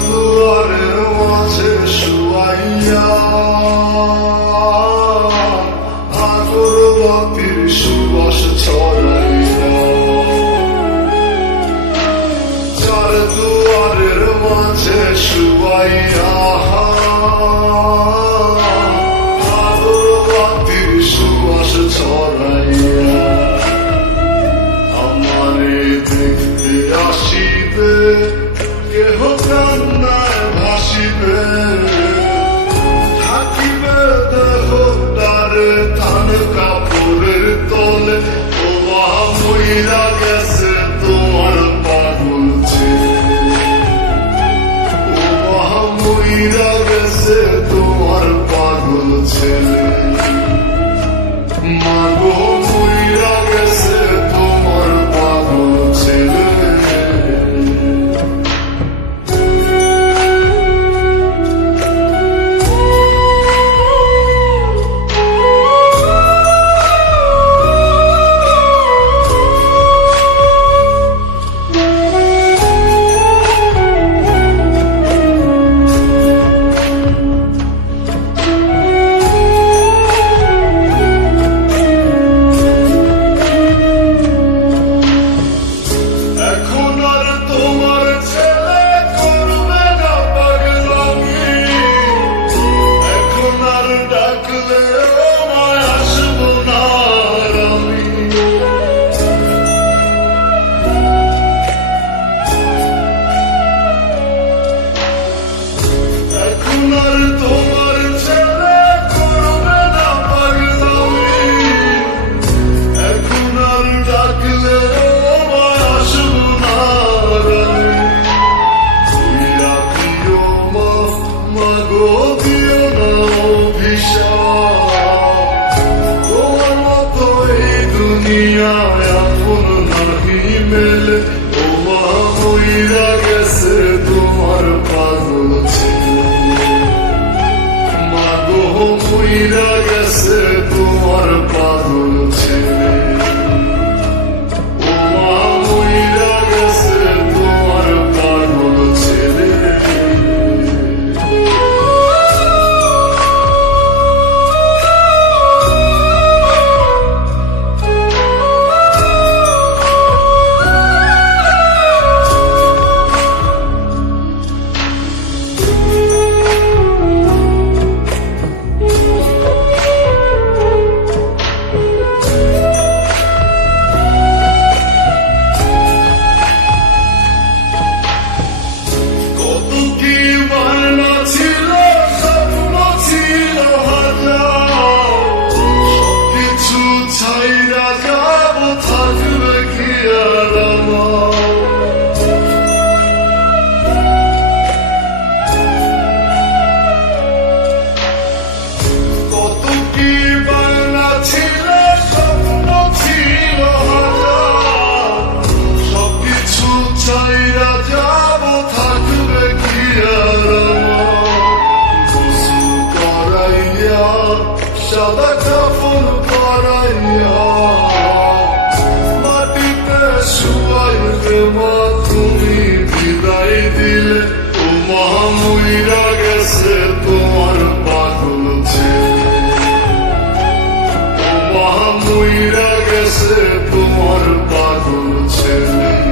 দুয়ারের মাঝে শুয়াইয়া আতর বাতির সুবাস ছড়াইয়া চার দুয়ারের মাঝে শুয়াইয়া to দুনিয়া আপন নাহি মেলে তোমা হইরা গেছে তোমার পাগল ছিল মাগো হইরা গেছে আমাকে তুমি বিদায় দিলে ও মহামুইরা গেছে তোমার পাগল মহামুইরা গেছে তোমার পাগল ছেলে।